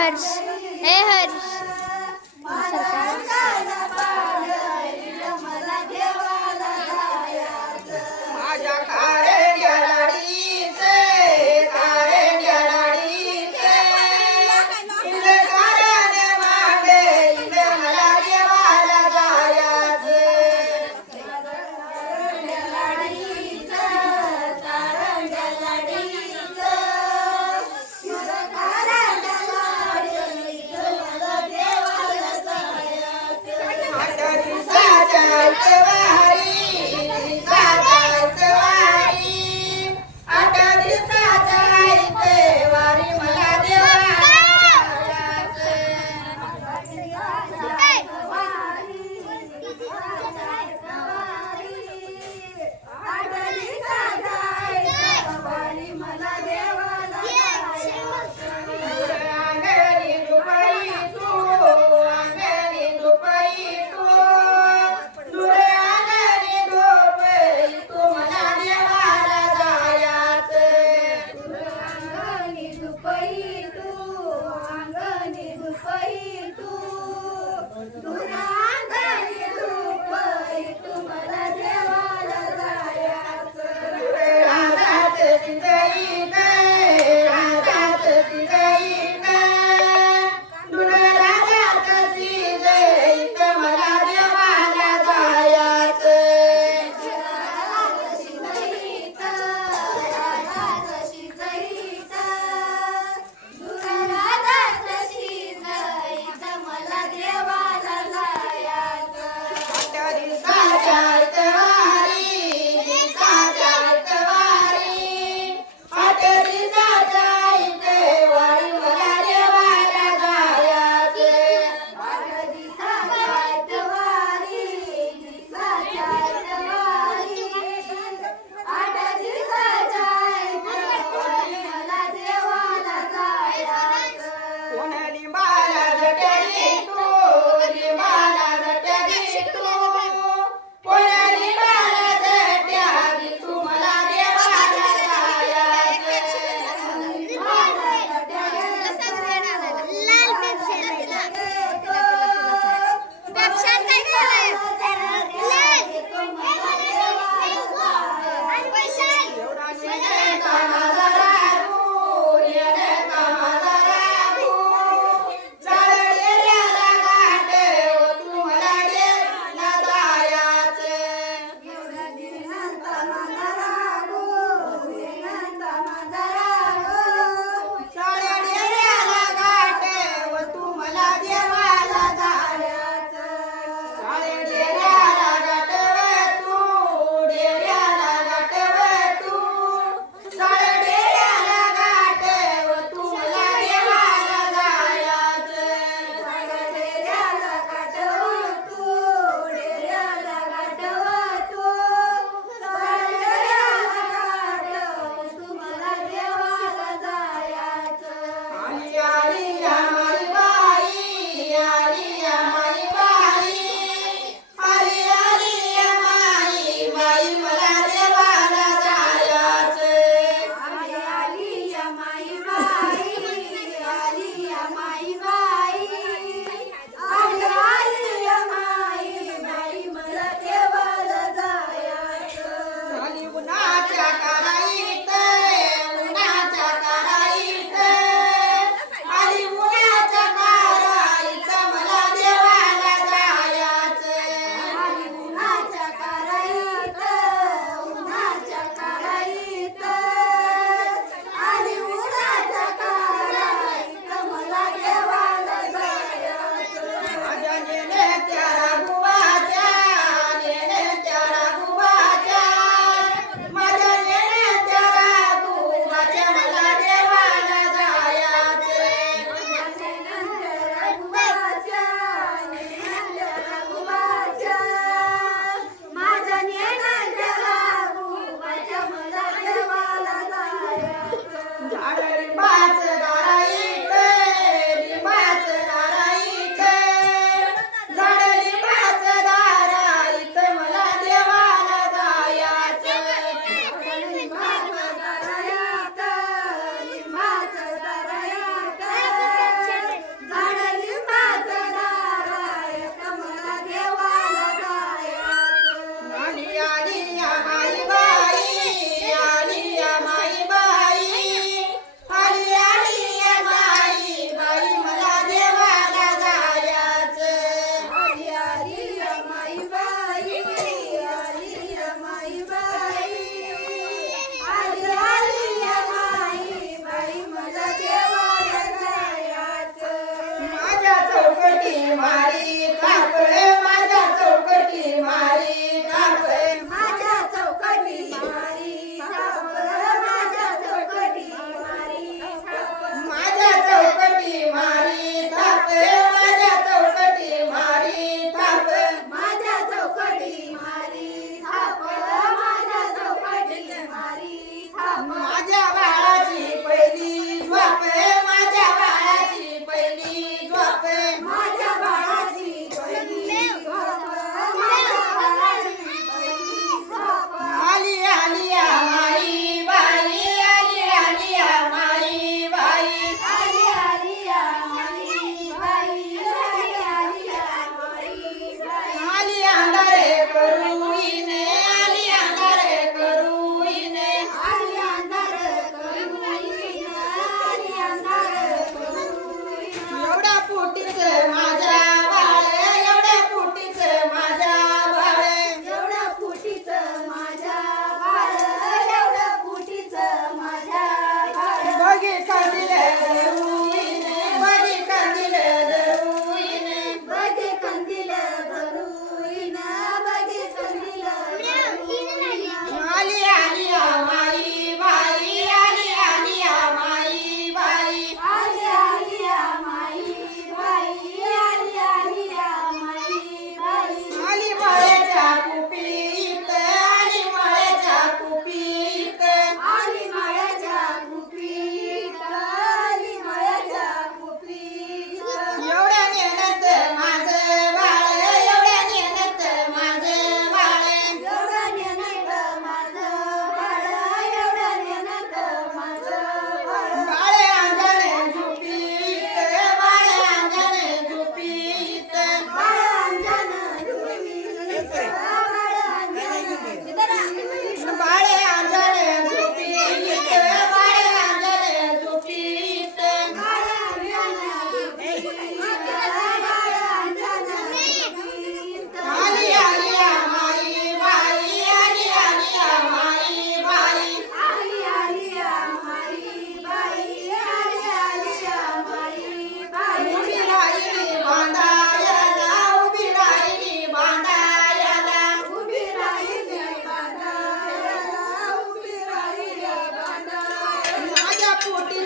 हर्ष हे हर्ष माझ्या कारंड्या लाडीचे कारंड्या लाडीचे इंद कारंड्या मागे इंद मला देवाला जायाचे कारंड्या लाडीचे कारंड्या लाडीचे इंद कारंड्या मागे इंद मला चौकटी मारी थाप माझ्या चौकटी मारी थाप माझ्या चौकटी मारी थाप माझ्या चौकटी मारी थाप माझ्या चौकटी मारी थाप माझ्या चौकटी मारी थाप माझ्या चौकटी मारी थाप माझ्या चौकटी मारी थाप माझ्या बाळाची पहिली झोप माझ्या बाळाची पहिली झोप माझ्या बाळाची पहिली झोप माझ्या बाळाची पहिली झोप आली आली या माई बाई आली आली या माई बाई आली आली या माई बाई आली आली या माई बाई आली अंधारे करू हिने आली अंधारे करू हिने आली अंधार करून आली अंधार करून एवढ्या पोटीच माझ्या बाळ एवढ्या पोटीच माझ्या बाळ एवढं फुटीचं माझ्या बाळ एवढं फुटीचं माझ्या बाळ बघी कंदील धरुईने बघी कंदील धरुईने बघे कंदील धरून बघे कंदील धरून आली आली या माई बाई आली आली या माई बाई आली आली या माई बाई आली आली या माई बाई आली मळ्याच्या कुपीत आली मळ्याच्या कुपीत आली माळ्याच्या कुपीत आली माळ्याच्या कुपीत एवढ्या नेनत माझं बाळ एवढ्या नेनत माझं बाळ एवढं नेनत माझं बाळ एवढं नेनत माझं बाळ बाळ अंजन झुपीत बाळ अंजन झुपीत बाळ अंजन झुपीत बाळ अंजन बाळ अंजन झुपीत बाळ अंजन झुपीत आली आली या माई बाई आली आली या माई बाई उभी राहिली बांधायला उभी राहिली बांधायला माझ्या पोटी